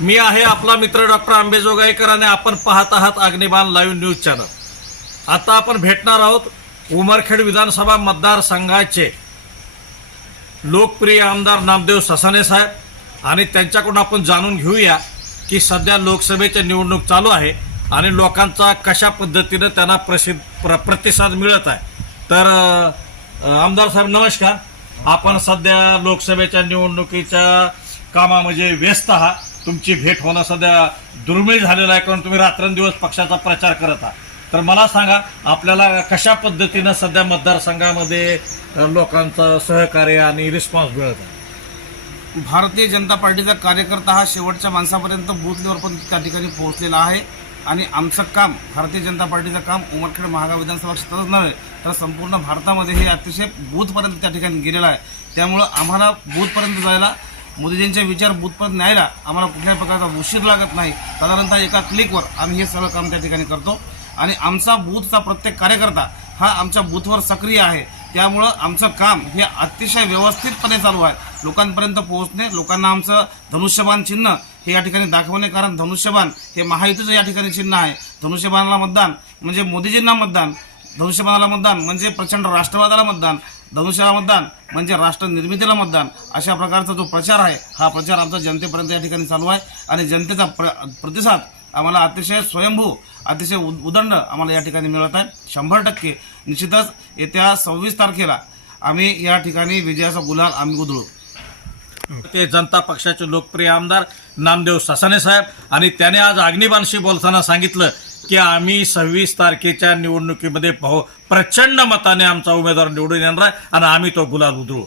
मी आहे आपला मित्र डॉक्टर आंबेजोगाईकर आणि आपण पाहत आहात अग्निबाण लाईव्ह न्यूज चॅनल. आता आपण भेटणार आहोत उमरखेड विधानसभा मतदारसंघाचे लोकप्रिय आमदार नामदेव ससाने साहेब. आणि त्यांच्याकडून आपण जाणून घेऊया की सध्या लोकसभेची निवडणूक चालू आहे आणि लोकांचा कशा पद्धतीनं त्यांना प्रसिद्ध प्र प्रतिसाद मिळत आहे. तर आमदार साहेब नमस्कार. आपण सध्या लोकसभेच्या निवडणुकीच्या कामामध्ये व्यस्त आहात. तुमची भेट होणं सध्या दुर्मिळ झालेलं आहे कारण तुम्ही रात्रंदिवस पक्षाचा प्रचार करत आहात. तर मला सांगा आपल्याला कशा पद्धतीनं सध्या मतदारसंघामध्ये लोकांचं सहकार्य आणि रिस्पॉन्स मिळत आहे? भारतीय जनता पार्टीचा कार्यकर्ता हा शेवटच्या माणसापर्यंत बूथ लेवल पण त्या ठिकाणी पोहोचलेला आहे. आणि आमचं काम भारतीय जनता पार्टीचं काम उमरखेड महागाव विधानसभा क्षेत्रातच नव्हे तर संपूर्ण भारतामध्ये हे अतिशय बूथपर्यंत त्या ठिकाणी गेलेलं आहे. त्यामुळं आम्हाला बूथपर्यंत जायला मोदीजींचे विचार बूथपर्यंत न्यायला आम्हाला कुठल्याही प्रकारचा उशीर लागत नाही. साधारणतः एका क्लिकवर आम्ही हे सगळं काम त्या ठिकाणी करतो. आणि आमचा बूथचा प्रत्येक कार्यकर्ता हा आमच्या बूथवर सक्रिय आहे. त्यामुळं आमचं काम हे अतिशय व्यवस्थितपणे चालू आहे. लोकांपर्यंत पोहोचणे लोकांना आमचं धनुष्यबाण चिन्ह हे या ठिकाणी दाखवणे कारण धनुष्यबाण हे महायुतीचं या ठिकाणी चिन्ह आहे. धनुष्यबाणाला मतदान म्हणजे मोदीजींना मतदान धनुष्यबाणाला मतदान म्हणजे प्रचंड राष्ट्रवादाला मतदान. धनुष्याला मतदान म्हणजे राष्ट्र निर्मितीला मतदान. अशा प्रकारचा जो प्रचार आहे हा प्रचार आमचा जनतेपर्यंत या ठिकाणी चालू आहे आणि जनतेचा प्र प्रतिसाद आम्हाला अतिशय स्वयंभू अतिशय उद- उदंड आम्हाला या ठिकाणी मिळत आहे. शंभर टक्के. निश्चितच येत्या सव्वीस तारखेला आम्ही या ठिकाणी विजयाचा गुलाल आम्ही उधळू. ते जनता पक्षाचे लोकप्रिय आमदार नामदेव ससाने साहेब आणि त्याने आज अग्निबाणशी बोलताना सांगितलं की आम्ही सव्वीस तारखेच्या निवडणुकीमध्ये प्रचंड मताने आमचा उमेदवार निवडून येणार आहे आणि आम्ही तो गुलाल उधळू.